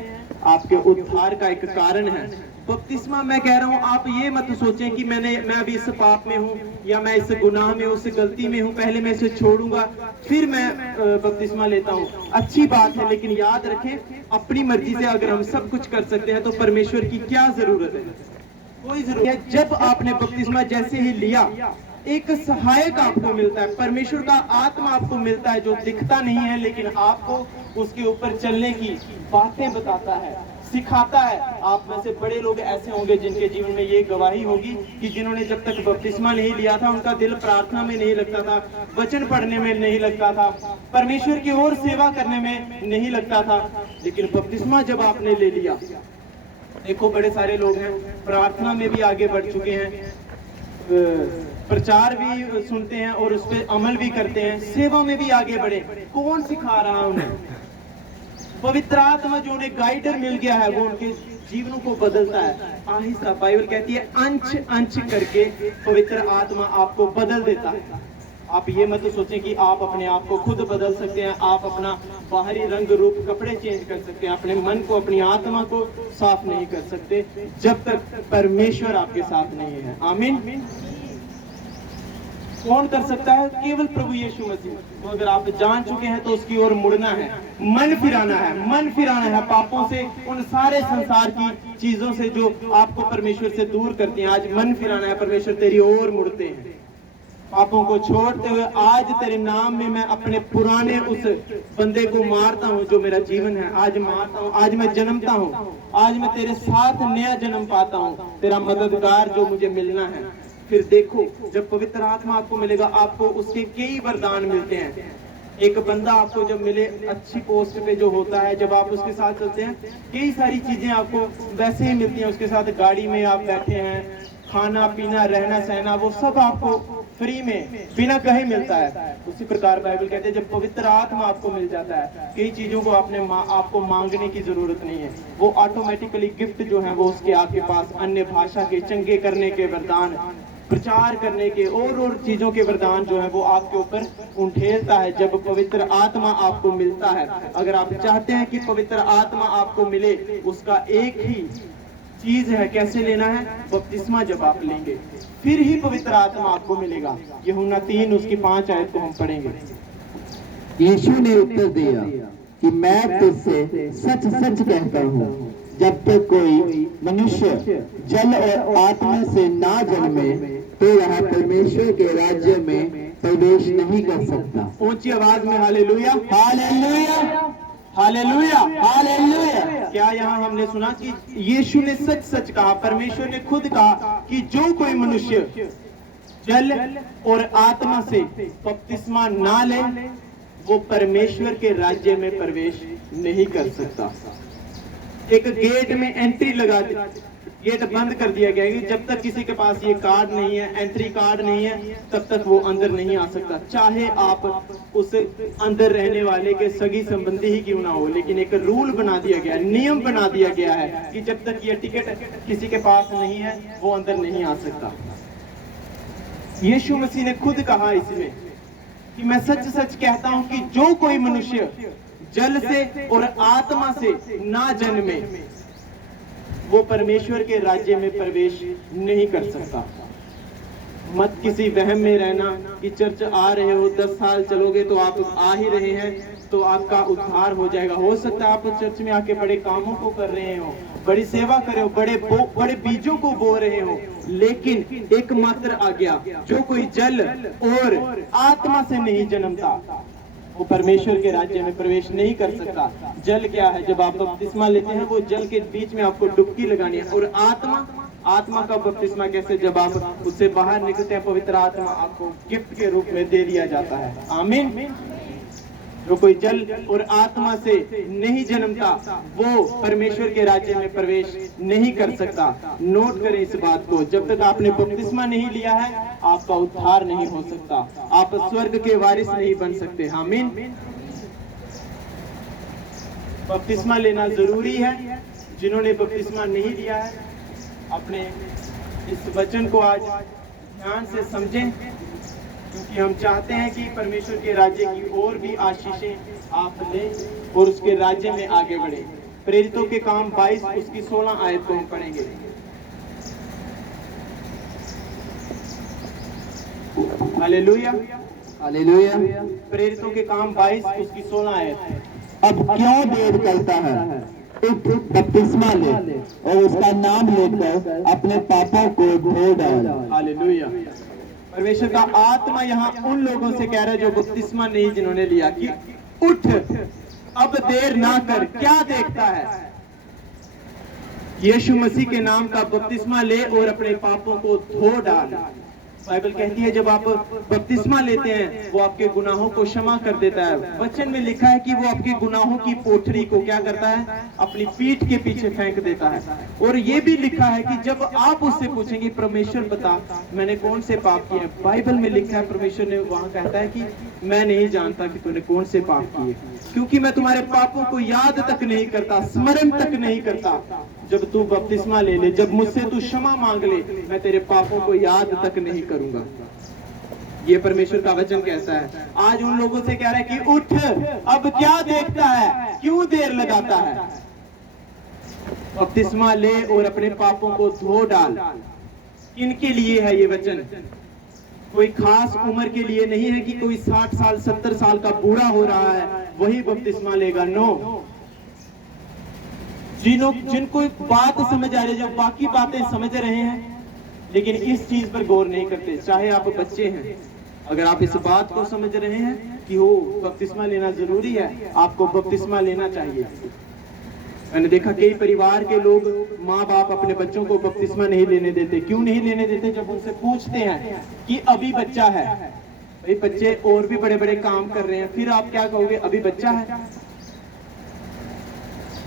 आपके उद्धार का एक कारण है बपतिस्मा। मैं कह रहा हूं, आप ये मत सोचें कि मैं अभी इस पाप में हूं या मैं इस गुनाह में, उस गलती में हूं, पहले मैं इसे छोड़ूंगा फिर मैं बपतिस्मा लेता हूं। अच्छी बात है, लेकिन याद रखें, अपनी मर्जी से अगर हम सब कुछ कर सकते हैं तो परमेश्वर की क्या जरूरत है? कोई जरूरत है। जब आपने बपतिस्मा जैसे ही लिया, एक सहायक आपको मिलता है, परमेश्वर का आत्मा आपको मिलता है जो दिखता नहीं है लेकिन आपको उसके ऊपर चलने की बातें बताता है, सिखाता है। आप में से बड़े लोग ऐसे होंगे जिनके जीवन में ये गवाही होगी कि जिन्होंने जब तक बपतिस्मा नहीं लिया था उनका दिल प्रार्थना में नहीं लगता था, वचन पढ़ने में नहीं लगता था, परमेश्वर की ओर सेवा करने में नहीं लगता था। लेकिन बपतिस्मा जब आपने ले लिया, देखो बड़े सारे लोग हैं प्रार्थना में भी आगे बढ़ चुके हैं, प्रचार भी सुनते हैं और उस पर अमल भी करते हैं, सेवा में भी आगे बढ़े। कौन सिखा रहा है उन्हें? पवित्र आत्मा जो उन्हें गाइडर मिल गया है, वो उनके जीवनों को बदलता है आहिस्ता। बाइबल कहती है अंश अंश करके पवित्र आत्मा आपको बदल देता है। आप ये मत सोचें कि आप अपने आप को खुद बदल सकते हैं, आप अपना बाहरी रंग रूप कपड़े चेंज कर सकते हैं, अपने मन को, अपनी आत्मा को साफ नहीं कर सकते जब तक परमेश्वर आपके साथ नहीं है। आमीन। कौन कर सकता है? केवल प्रभु यीशु मसीह। तो अगर आप जान चुके हैं तो उसकी ओर मुड़ना है, मन फिराना है, मन फिराना है पापों से, उन सारे संसार की चीजों से जो आपको परमेश्वर से दूर करती हैं। आज मन फिराना है, परमेश्वर तेरी ओर मुड़ते हैं। पापों को छोड़ते हुए आज तेरे नाम में मैं अपने पुराने उस बंदे को मारता हूँ जो मेरा जीवन है, आज मारता हूँ, आज मैं जन्मता हूँ, आज मैं तेरे साथ नया जन्म पाता हूँ, तेरा मददगार जो मुझे मिलना है। फिर देखो, जब पवित्र आत्मा आपको मिलेगा, आपको उसके कई वरदान मिलते हैं। एक बंदा आपको जब मिले अच्छी पोस्ट पे जो होता है, जब आप उसके साथ चलते हैं, कई सारी चीजें आपको वैसे ही मिलती हैं। उसके साथ गाड़ी में आप बैठे हैं, खाना पीना रहना सहना वो सब आपको फ्री में बिना कहे मिलता है। उसी प्रकार बाइबल कहते हैं जब पवित्र आत्मा आपको मिल जाता है, कई चीजों को आपको मांगने की जरूरत नहीं है, वो ऑटोमेटिकली गिफ्ट जो है वो उसके आपके पास अन्य भाषा के, चंगे करने के वरदान, प्रचार करने के और चीजों के वरदान जो है वो आपके ऊपर उंडेलता है जब पवित्र आत्मा आपको मिलता है। अगर आप चाहते हैं कि पवित्र आत्मा आपको मिले, उसका एक ही चीज है, कैसे लेना है? बपतिस्मा जब आप लेंगे फिर ही पवित्र आत्मा आपको मिलेगा। यूहन्ना 3 उसकी 5 आयत को हम पढ़ेंगे। यीशु ने उत्तर दिया कि मैं तुझसे सच सच कहता हूँ, जब तक कोई मनुष्य जल और आत्मा से ना जन्मे तो वह परमेश्वर के राज्य में प्रवेश नहीं कर सकता। ऊंची आवाज में हालेलुया, हालेलुया, हालेलुया, हालेलुया। क्या यहाँ हमने सुना कि यीशु ने सच सच कहा, परमेश्वर ने खुद कहा कि जो कोई मनुष्य जल और आत्मा से बपतिस्मा ना ले वो परमेश्वर के राज्य में प्रवेश नहीं कर सकता। एक गेट में एंट्री लगा दी, गेट बंद कर दिया गया है कि जब तक किसी के पास ये कार्ड नहीं है, एंट्री कार्ड नहीं है, तब तक वो अंदर नहीं आ सकता, चाहे आप उस अंदर रहने वाले के सगी संबंधी ही क्यों ना हो। लेकिन एक रूल बना दिया गया है, नियम बना दिया गया है कि जब तक ये टिकट किसी के पास नहीं है वो अंदर नहीं आ सकता। यीशु मसीह ने खुद कहा इसमें कि मैं सच सच कहता हूं कि जो कोई मनुष्य जल से और आत्मा से ना जन्मे वो परमेश्वर के राज्य में प्रवेश नहीं कर सकता। मत किसी वहम में रहना कि चर्च आ रहे हो, 10 साल चलोगे तो आप आ ही रहे हैं तो आपका उद्धार हो जाएगा। हो सकता है आप चर्च में आके बड़े कामों को कर रहे हो, बड़ी सेवा कर रहे हो, बड़े बीजों को बो रहे हो, लेकिन एकमात्र आज्ञा, जो कोई जल और आत्मा से नहीं जन्मता वो परमेश्वर के राज्य में प्रवेश नहीं कर सकता। जल क्या है? जब आप बपतिस्मा लेते हैं वो जल के बीच में आपको डुबकी लगानी है। और आत्मा का बपतिस्मा कैसे? जब आप उससे बाहर निकलते हैं, पवित्र आत्मा आपको गिफ्ट के रूप में दे दिया जाता है। आमीन। जो कोई जल और आत्मा से नहीं जन्मता वो परमेश्वर के राज्य में प्रवेश नहीं कर सकता। नोट करें इस बात को, जब तक आपने बपतिस्मा नहीं लिया है आपका उद्धार नहीं हो सकता, आप स्वर्ग के वारिस नहीं बन सकते। आमीन। बपतिस्मा लेना जरूरी है। जिन्होंने बपतिस्मा नहीं लिया है अपने इस वचन को आज ध्यान से समझें, क्योंकि हम चाहते हैं कि परमेश्वर के राज्य की और भी आशीषें आप लें और उसके राज्य में आगे बढ़े। प्रेरितों के काम 22 उसकी 16 आयत को हम पढ़ेंगे। Hallelujah, hallelujah. प्रेरितों के काम 22 उसकी 16 आयत। अब क्यों देर करता है, उठ बपतिस्मा ले और उसका नाम लेकर अपने पापों को धो डाल। हालेलुया। परमेश्वर का आत्मा यहाँ उन लोगों से कह रहा है जो बपतिस्मा नहीं जिन्होंने लिया, कि उठ, अब देर ना कर। क्या देखता है? यीशु मसीह के नाम का बपतिस्मा ले और अपने पापों को धो डाल। बाइबल कहती है जब आप बपतिस्मा लेते हैं वो आपके गुनाहों को क्षमा कर देता है। वचन में लिखा है कि वो आपके गुनाहों की पोटरी को क्या करता है? अपनी पीठ के पीछे फेंक देता है। और ये भी लिखा है कि जब आप उससे पूछेंगे परमेश्वर बता मैंने कौन से पाप किए, बाइबल में लिखा है परमेश्वर ने वहां कहता है कि मैं नहीं जानता कि तूने कौन से पाप किए, क्योंकि मैं तुम्हारे पापों को याद तक नहीं करता, स्मरण तक नहीं करता। जब तू बपतिस्मा ले ले, जब मुझसे तू क्षमा मांग ले, मैं तेरे पापों को याद तक नहीं करूंगा। ये परमेश्वर का वचन कहता है। आज उन लोगों से कह रहा है कि उठ, अब क्या देखता है, क्यों देर लगाता है? बपतिस्मा ले और अपने पापों को धो डाल। किनके लिए है ये वचन? कोई खास उम्र के लिए नहीं है कि कोई 60 साल 70 साल का बूढ़ा हो रहा है वही बपतिस्मा लेगा। नो, जिनको बात समझ आ रही है, जो बाकी बातें समझ रहे हैं लेकिन इस चीज पर गौर नहीं करते। चाहे आप बच्चे हैं, अगर आप इस बात को समझ रहे हैं कि हो बपतिस्मा लेना जरूरी है, आपको बपतिस्मा लेना चाहिए। मैंने देखा कई परिवार के लोग, माँ बाप अपने बच्चों को बपतिस्मा नहीं लेने देते। क्यों नहीं लेने देते? जब उनसे पूछते हैं कि अभी बच्चा है, भाई बच्चे और भी बड़े बड़े काम कर रहे हैं, फिर आप क्या कहोगे? अभी बच्चा है।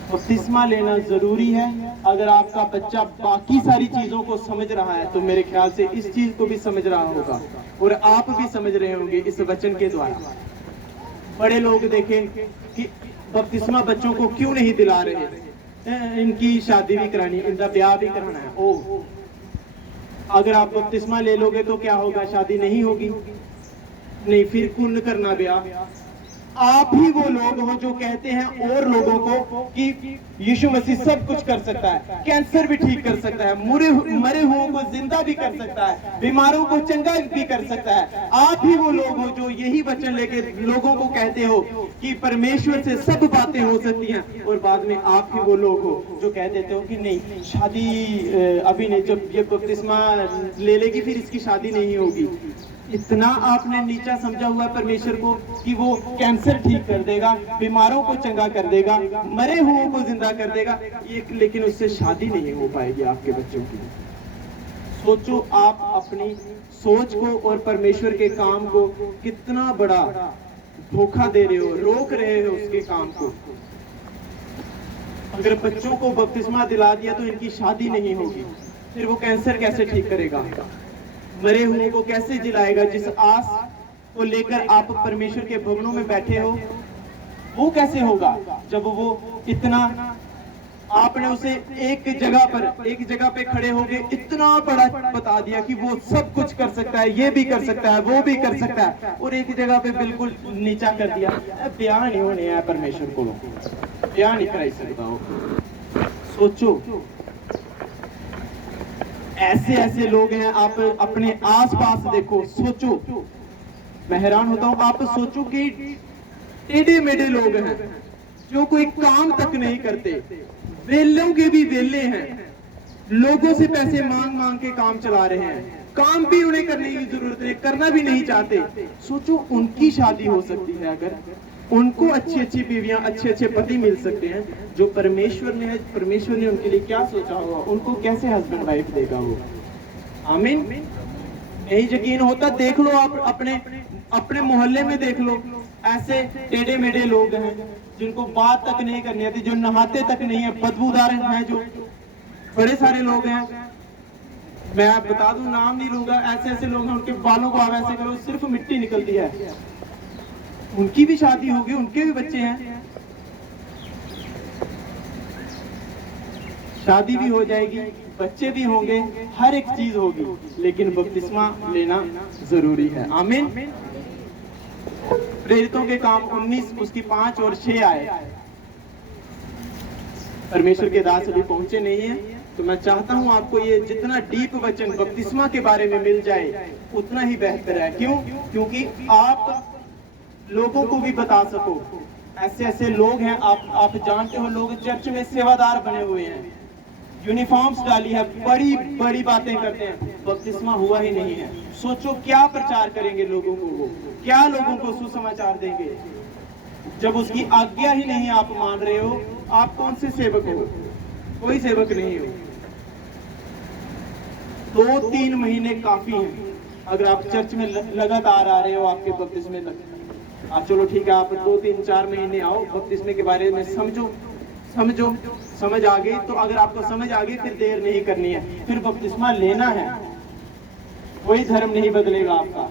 बपतिस्मा लेना जरूरी है। अगर आपका बच्चा बाकी सारी चीजों को समझ रहा है तो मेरे ख्याल से इस चीज को भी समझ रहा होगा, और आप भी समझ रहे होंगे इस वचन के द्वारा। बड़े लोग देखें कि बपतिस्मा बच्चों को क्यों नहीं दिला रहे, इनकी शादी भी करानी है, इनका ब्याह भी कराना है। ओ, अगर आप बपतिस्मा ले लोगे तो क्या होगा? शादी नहीं होगी, नहीं, फिर पुण्य करना ब्याह। आप ही वो लोग हो जो कहते हैं और लोगों को कि यीशु मसीह सब कुछ कर सकता है, कैंसर भी ठीक कर सकता है, मरे हुओं को जिंदा भी कर सकता है, बीमारों को चंगा भी कर सकता है। आप ही वो लोग हो जो यही वचन लेके लोगों को कहते हो कि परमेश्वर से सब बातें हो सकती हैं, और बाद में आप ही वो लोग हो जो कह देते हो कि नहीं, शादी अभी नहीं, जब ये बपतिस्मा ले लेगी फिर इसकी शादी नहीं होगी। इतना आपने नीचा समझा हुआ है परमेश्वर को कि वो कैंसर ठीक कर देगा, बीमारों को चंगा कर देगा, मरे हुओं को जिंदा कर देगा, लेकिन उससे शादी नहीं हो पाएगी आपके बच्चों की। सोचो आप अपनी सोच को और परमेश्वर के काम को कितना बड़ा धोखा दे रहे हो, रोक रहे हो उसके काम को। अगर बच्चों को बपतिस्मा दिला दिया तो इनकी शादी नहीं होगी, फिर वो कैंसर कैसे ठीक करेगा, मरे हुए को कैसे जिलाएगा? जिस आस को लेकर आप परमेश्वर के भवनों में बैठे हो वो कैसे होगा जब वो इतना, आपने उसे एक जगह पे खड़े होके इतना बड़ा बता दिया कि वो सब कुछ कर सकता है, ये भी कर सकता है, वो भी कर सकता है, और एक जगह पे बिल्कुल नीचा कर दिया। ब्याह नहीं होने है परमेश्वर को, ब्याह नहीं कराई सकता हो। सोचो, ऐसे लोग हैं। आप अपने आसपास देखो, सोचो, मैं हैरान होता हूं। आप सोचो कि टेढ़े मेढ़े लोग हैं जो कोई काम तक नहीं करते, वेलों के भी वेले हैं, लोगों से पैसे मांग के काम चला रहे हैं, काम भी उन्हें करने की जरूरत नहीं, करना भी नहीं चाहते। सोचो उनकी शादी हो सकती है, अगर उनको अच्छी बीवियां, अच्छे पति मिल सकते हैं जो परमेश्वर ने उनके लिए क्या सोचा होगा, उनको कैसे हस्बैंड वाइफ देगा वो। आमीन। नहीं यकीन होता, देख लो आप अपने मोहल्ले में देख लो, ऐसे टेढ़े मेढ़े लोग हैं जिनको बात तक नहीं करनी आती, जो नहाते तक नहीं है, बदबूदार हैं, जो बड़े सारे लोग हैं। मैं आप बता दूं, नाम नहीं लूंगा, ऐसे ऐसे लोग हैं, उनके बालों को आप ऐसे करो सिर्फ मिट्टी निकलती है। उनकी भी शादी होगी, उनके भी बच्चे हैं, शादी भी हो जाएगी, बच्चे भी होंगे, हर एक चीज होगी, लेकिन बपतिस्मा लेना जरूरी है। आमीन। प्रेरितों के काम 19 उसकी 5 और 6 आए। परमेश्वर के दास अभी पहुंचे नहीं है, तो मैं चाहता हूं आपको ये जितना डीप वचन बपतिस्मा के बारे में मिल जाए उतना ही बेहतर है। क्यों? क्योंकि आप लोगों को भी बता सको। ऐसे ऐसे लोग हैं, आप जानते हो, लोग चर्च में सेवादार बने हुए हैं, यूनिफॉर्म्स डाली है, बड़ी बड़ी बातें करते हैं, बपतिस्मा हुआ ही नहीं है। सोचो क्या प्रचार करेंगे लोगों को, वो क्या लोगों को सुसमाचार देंगे जब उसकी आज्ञा ही नहीं आप मान रहे हो। आप कौन से सेवक हो? कोई सेवक नहीं हो। 2-3 महीने काफी हैं। अगर आप चर्च में लगातार आ रहे हो आपके बपतिस्मे तक, आप चलो ठीक है, आप 2-3-4 महीने आओ, बपतिस्मे के बारे में समझो, समझ आ गई तो, अगर आपको समझ आ गई फिर देर नहीं करनी है, फिर बपतिस्मा लेना है। कोई धर्म नहीं बदलेगा आपका।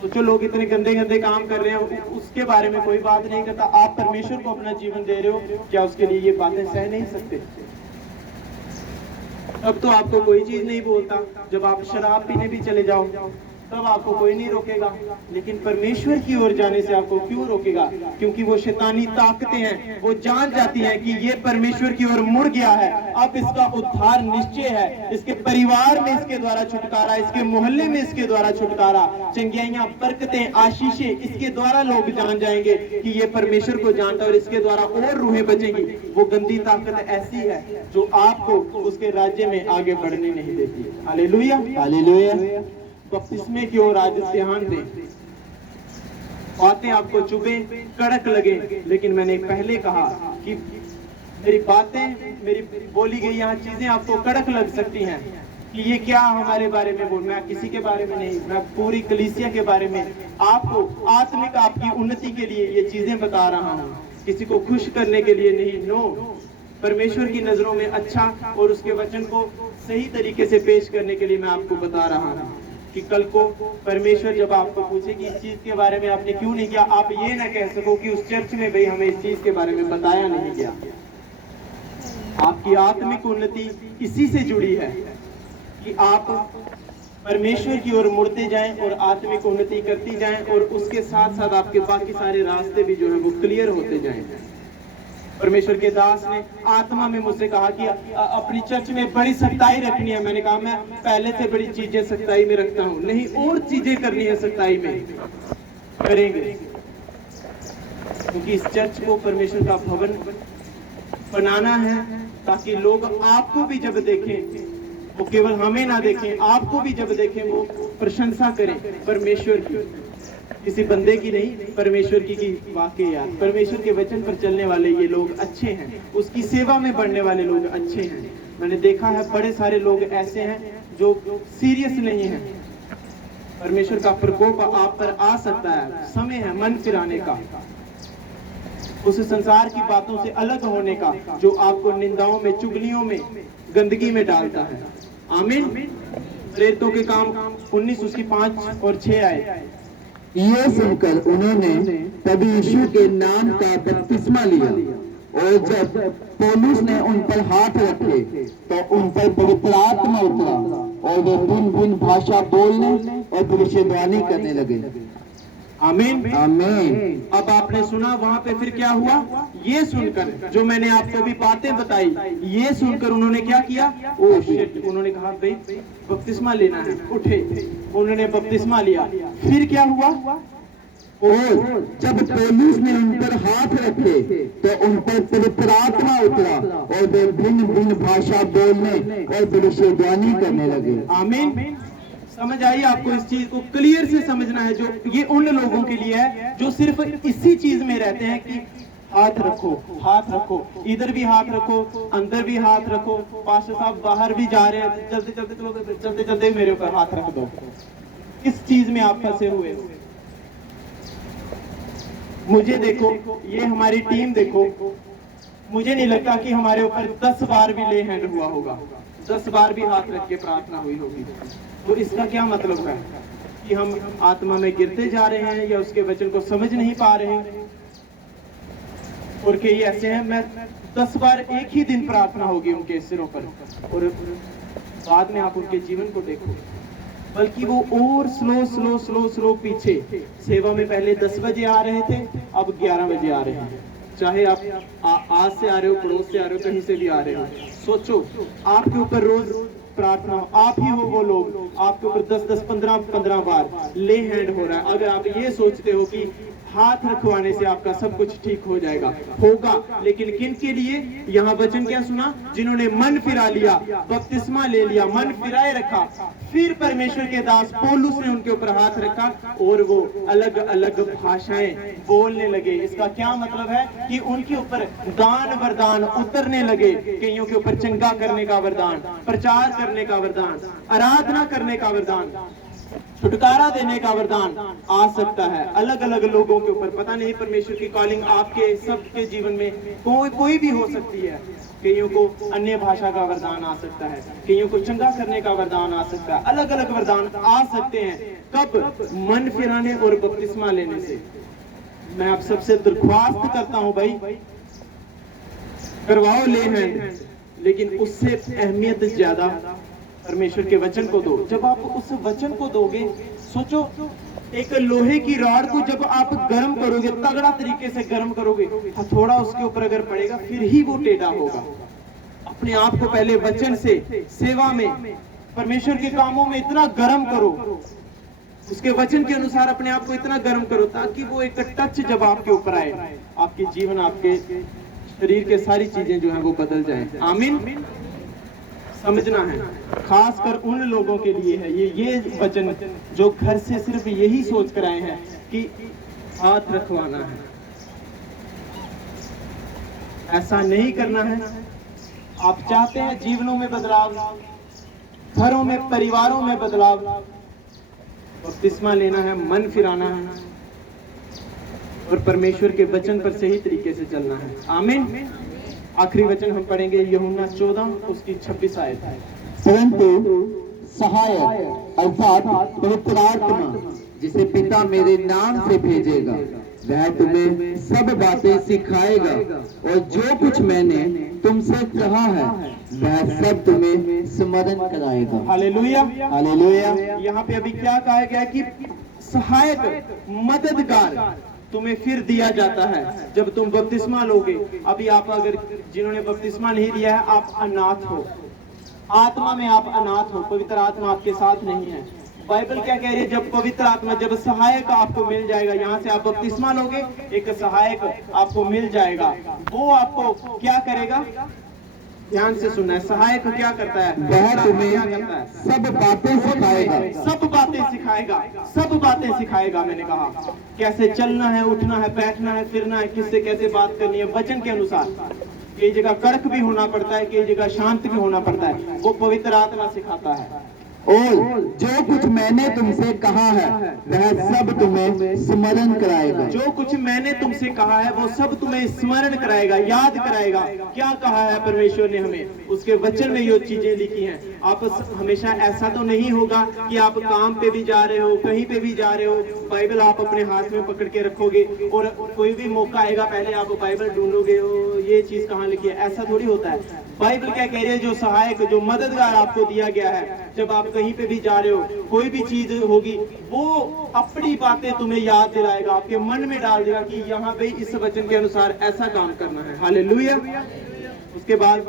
सोचो लोग इतने गंदे गंदे काम कर रहे हैं, उसके बारे में कोई बात नहीं करता। आप परमेश्वर को अपना जीवन दे रहे हो, क्या उसके लिए ये बातें सह नहीं सकते? अब तो आपको कोई चीज नहीं बोलता। जब आप शराब पीने भी चले जाओ तब आपको कोई नहीं रोकेगा, लेकिन परमेश्वर की ओर जाने से आपको क्यों रोकेगा? क्योंकि वो शैतानी ताकतें हैं, वो जान जाती हैं कि ये परमेश्वर की ओर मुड़ गया है, अब इसका उद्धार निश्चय है, इसके परिवार में इसके द्वारा छुटकारा, इसके मोहल्ले में इसके द्वारा छुटकारा, चंगियाइयां, बरकतें, आशीषें, इसके द्वारा लोग जान जाएंगे कि ये परमेश्वर को जानता है और इसके द्वारा और रूहें बचेंगी। वो गंदी ताकत ऐसी है जो आपको उसके राज्य में आगे बढ़ने नहीं देती। Hallelujah, hallelujah. बपतिस्मे की ओर आज ध्यान दें। बातें आपको चुभे, कड़क लगे, लेकिन मैंने पहले कहा कि मेरी बातें, मेरी बोली गई यहाँ चीजें आपको कड़क लग सकती हैं कि ये क्या हमारे बारे में बोल। मैं किसी के बारे में नहीं, मैं पूरी कलीसिया के बारे में आपको आत्मिक आपकी उन्नति के लिए ये चीजें बता रहा हूँ, किसी को खुश करने के लिए नहीं। नो, परमेश्वर की नजरों में अच्छा और उसके वचन को सही तरीके से पेश करने के लिए मैं आपको बता रहा हूँ कि कल को परमेश्वर जब आपको पूछे कि इस चीज के बारे में आपने क्यों नहीं किया, आप ये ना कह सको कि उस चर्च में भाई हमें इस चीज के बारे में बताया नहीं गया। आपकी आत्मिक उन्नति इसी से जुड़ी है कि आप परमेश्वर की ओर मुड़ते जाएं और आत्मिक उन्नति करती जाएं, और उसके साथ साथ आपके बाकी सारे रास्ते भी जो है वो क्लियर होते जाएं। परमेश्वर के दास ने आत्मा में मुझसे कहा कि अपनी चर्च में बड़ी सख्ताई रखनी है। मैंने कहा मैं पहले से बड़ी चीजें सख्ताई में रखता हूँ, नहीं और चीजें करनी है सख्ताई में, करेंगे। क्योंकि इस चर्च को परमेश्वर का भवन बनाना है ताकि लोग आपको भी जब देखें, वो केवल हमें ना देखें, आपको भी जब देखें वो प्रशंसा करें परमेश्वर की, किसी बंदे की नहीं, परमेश्वर की वाकई यार परमेश्वर के वचन पर चलने वाले ये लोग अच्छे हैं, उसकी सेवा में बढ़ने वाले लोग अच्छे हैं। मैंने देखा है बड़े सारे लोग ऐसे हैं जो सीरियस नहीं है। परमेश्वर का प्रकोप आप पर आ सकता है, समय है मन फिराने का, उस संसार की बातों से अलग होने का जो आपको निंदाओं में, चुगलियों में, गंदगी में डालता है। आमीन। प्रेरितों के काम 19 उसकी 5 और 6 आए। ये सुनकर उन्होंने तब यीशु के नाम का बपतिस्मा लिया, और जब पौलुस ने उन पर हाथ रखे तो उन पर पवित्र आत्मा उतरा और वे भिन्न भिन्न भाषा बोलने और भविष्यवाणी करने लगे। आमीन, आमीन। अब आपने सुना वहां पे फिर क्या हुआ? ये सुनकर जो मैंने आपको भी बातें बताई, ये सुनकर उन्होंने क्या किया? ओ शिट, उन्होंने कहा भाई बपतिस्मा लेना है, उठे, उन्होंने बपतिस्मा लिया। फिर क्या हुआ? और जब पौलुस ने उन पर हाथ रखे तो उन पर पवित्र आत्मा उतरा और वे भिन्न भिन्न भाषा बोलने और भविष्यवाणी करने लगे। आमीन। समझ आई आपको? इस चीज को क्लियर से समझना है। जो ये उन लोगों के लिए है जो सिर्फ इसी चीज में रहते हैं कि हाथ रखो, हाथ रखो, इधर भी हाथ रखो, अंदर भी हाथ रखो, पास्टर साहब बाहर भी जा रहे हैं, चलते चलते मेरे ऊपर हाथ रख दो। किस चीज में आप फंसे हुए हो? मुझे देखो, ये हमारी टीम देखो, मुझे नहीं लगता कि हमारे ऊपर 10 बार भी ले हैंड हुआ होगा, 10 बार भी हाथ रख के प्रार्थना हुई होगी। तो इसका क्या मतलब है कि हम आत्मा में गिरते जा रहे हैं या उसके वचन को समझ नहीं पा रहे हैं। और कई ऐसे हैं, मैं 10 बार एक ही दिन प्रार्थना होगी उनके सिरों पर, और बाद में आप उनके जीवन को देखो, बल्कि वो और स्लो पीछे। सेवा में पहले 10 बजे आ रहे थे, अब 11 बजे आ रहे हैं। चाहे आप आज से आ रहे हो, पड़ोस से आ रहे हो, कहीं से भी आ रहे हो, सोचो आपके ऊपर रोज प्रार्थना, आप ही हो वो लोग, आपके ऊपर 10-10, 15-15 बार ले हैंड हो रहा है। अगर आप ये सोचते हो कि हाथ रखवाने से आपका सब कुछ ठीक हो जाएगा, होगा, लेकिन किन के लिए? यहाँ वचन क्या सुना? जिन्होंने मन फिरा लिया, बपतिस्मा ले लिया, मन फिराए रखा, फिर परमेश्वर के दास पौलुस ने उनके ऊपर हाथ रखा और वो अलग अलग भाषाएं बोलने लगे। इसका क्या मतलब है कि उनके ऊपर दान वरदान उतरने लगे। कईयों के ऊपर चंगा करने का वरदान, प्रचार करने का वरदान, आराधना करने का वरदान, छुटकारा देने का वरदान आ सकता है अलग अलग लोगों के ऊपर। पता नहीं परमेश्वर की कॉलिंग आपके सबके जीवन में कोई भी हो सकती है। कईयों को अन्य भाषा का वरदान आ सकता है, कईयों को चंगा करने का वरदान आ सकता है, अलग अलग वरदान आ सकते हैं। कब? मन फिराने और बपतिस्मा लेने से। मैं आप सबसे दरख्वास्त करता हूं भाई, करवाओ ले हैंड, लेकिन उससे अहमियत ज्यादा परमेश्वर के वचन को दो। जब आप उस वचन को दोगे, सोचो एक लोहे की रॉड को जब आप गर्म करोगे, तगड़ा तरीके से गर्म करोगे, थोड़ा उसके ऊपर अगर पड़ेगा फिर ही वो टेढ़ा होगा। अपने आप को पहले वचन से, सेवा में, परमेश्वर के कामों में इतना गर्म करो, उसके वचन के अनुसार अपने आप को इतना गर्म करो ताकि वो एक टच जब आपके ऊपर आए, आपके जीवन, आपके शरीर के सारी चीजें जो है वो बदल जाए। आमीन। समझना है, खासकर उन लोगों के लिए है ये वचन जो घर से सिर्फ यही सोच कर आए हैं कि हाथ रखवाना है। ऐसा नहीं करना है। आप चाहते हैं जीवनों में बदलाव, घरों में, परिवारों में बदलाव, बपतिस्मा लेना है, मन फिराना है और परमेश्वर के वचन पर सही तरीके से चलना है। आमीन। आखिरी वचन हम पढ़ेंगे यूहन्ना 14 उसकी 26 आयत है। परंतु सहायक अर्थात पवित्र आत्मा जिसे पिता मेरे नाम से भेजेगा, वह तुम्हें सब बातें सिखाएगा और जो कुछ मैंने तुमसे कहा है वह सब तुम्हें स्मरण कराएगा। Hallelujah, hallelujah. यहाँ पे अभी क्या कहा गया कि सहायक, मददगार तुम्हें फिर दिया जाता है जब तुम बपतिस्मा लोगे। अभी आप अगर जिन्होंने बपतिस्मा नहीं लिया है, आप अनाथ हो, आत्मा में आप अनाथ हो, पवित्र आत्मा आपके साथ नहीं है। बाइबल क्या कह रही है? जब पवित्र आत्मा, जब सहायक आपको मिल जाएगा, यहाँ से आप बपतिस्मा लोगे, एक सहायक आपको मिल जाएगा। वो आपको क्या करेगा? ध्यान से सुनना है। सहायक क्या करता है? वह तुम्हें क्या करता है? सब बातें सिखाएगा। सब बातें सिखाएगा, सब बातें सिखाएगा। मैंने कहा कैसे चलना है, उठना है, बैठना है, फिरना है, किससे कैसे बात करनी है, वचन के अनुसार। कई जगह कड़क भी होना पड़ता है, कई जगह शांत भी होना पड़ता है, वो पवित्र आत्मा सिखाता है। और जो कुछ मैंने तुमसे कहा है वह सब तुम्हें स्मरण कराएगा। जो कुछ मैंने तुमसे कहा है वो सब तुम्हें स्मरण कराएगा, याद कराएगा। क्या कहा है परमेश्वर ने हमें? उसके वचन में ये चीजें लिखी हैं। आप हमेशा ऐसा तो नहीं होगा कि आप काम पे भी जा रहे हो, कहीं पे भी जा रहे हो, बाइबल आप अपने हाथ में पकड़ के रखोगे और कोई भी मौका आएगा पहले आप बाइबल ढूंढोगे, ये चीज कहाँ लिखी है। ऐसा थोड़ी होता है। बाइबल क्या कह रही है? जो सहायक, जो मददगार आपको दिया गया है, जब आप कहीं पे भी जा रहे हो, कोई भी चीज होगी, वो अपनी बातें तुम्हें याद दिलाएगा, आपके मन में डाल देगा कि यहाँ पे इस वचन के अनुसार ऐसा काम करना है। हालेलुया। उसके बाद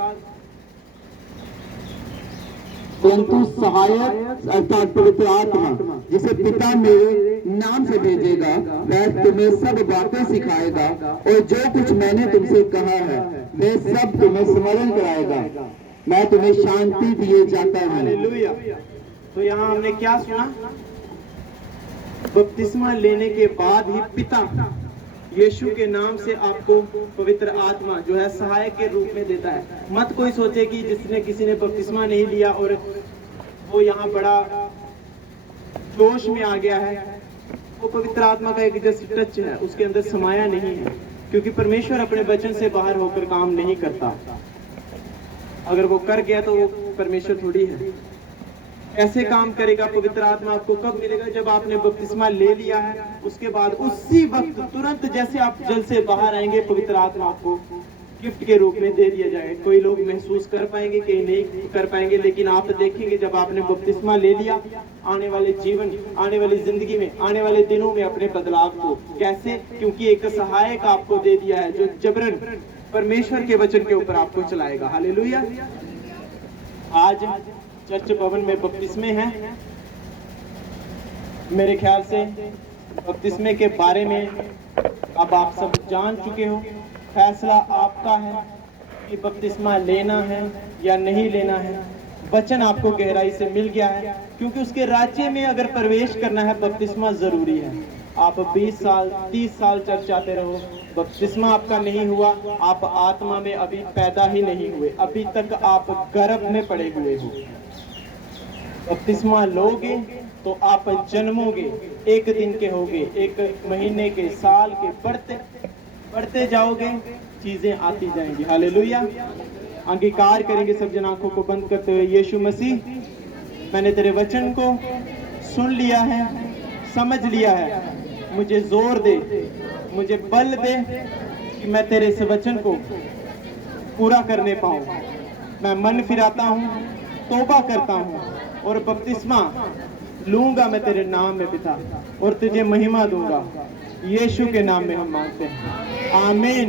परंतु सहायक अर्थात पवित्र आत्मा जिसे पिता मेरे नाम से भेजेगा, वह तुम्हें सब बातें सिखाएगा और जो कुछ मैंने तुमसे कहा है वह सब तुम्हें स्मरण कराएगा। मैं तुम्हें शांति दिए जाता हूँ। हालेलुया। तो यहाँ हमने क्या सुना? बपतिस्मा लेने के बाद ही पिता यीशु के नाम से आपको पवित्र आत्मा जो है सहायक के रूप में देता है। मत कोई सोचे कि जिसने किसी ने बपतिस्मा नहीं लिया और वो यहाँ बड़ा जोश में आ गया है, वो पवित्र आत्मा का एक जस्ट टच है, उसके अंदर समाया नहीं है, क्योंकि परमेश्वर अपने वचन से बाहर होकर काम नहीं करता। अगर वो कर गया तो वो परमेश्वर थोड़ी है। कैसे काम करेगा पवित्र आत्मा? आपको कब मिलेगा? जब आपने बपतिस्मा ले लिया है, उसके बाद उसी वक्त तुरंत जैसे आप जल से बाहर आएंगे, पवित्र आत्मा आपको गिफ्ट के रूप में दे दिया जाएगा। कोई लोग महसूस कर पाएंगे, कई नहीं कर पाएंगे, लेकिन आप देखेंगे जब आपने बपतिस्मा ले लिया, आने वाले जीवन, आने वाली जिंदगी में, आने वाले दिनों में अपने बदलाव को कैसे, क्योंकि एक सहायक आपको दे दिया है जो जबरन परमेश्वर के वचन के ऊपर आपको चलाएगा। हालेलुया। आज चर्च भवन में बपतिस्मे हैं। मेरे ख्याल से बपतिस्मे के बारे में अब आप सब जान चुके हो। फैसला आपका है कि बपतिस्मा लेना है या नहीं लेना है। वचन आपको गहराई से मिल गया है, क्योंकि उसके राज्य में अगर प्रवेश करना है बपतिस्मा जरूरी है। आप 20 साल 30 साल चर्च आते रहो, बपतिस्मा आपका नहीं हुआ, आप आत्मा में अभी पैदा ही नहीं हुए, अभी तक आप गर्भ में पड़े हुए हो। बपतिस्मा लोगे तो आप जन्मोगे, एक दिन के होगे, एक महीने के, साल के, बढ़ते जाओगे, चीजें आती जाएंगी। हालेलुया। अंगीकार करेंगे सब जन आंखों को बंद करते हुए। यीशु मसीह, मैंने तेरे वचन को सुन लिया है, समझ लिया है, मुझे जोर दे, मुझे बल दे कि मैं तेरे इस वचन को पूरा करने पाऊं। मैं मन फिराता हूं, तौबा करता हूं और बपतिस्मा लूंगा मैं तेरे नाम में पिता, और तुझे महिमा दूंगा। यीशु के नाम में हम मांगते हैं, आमीन।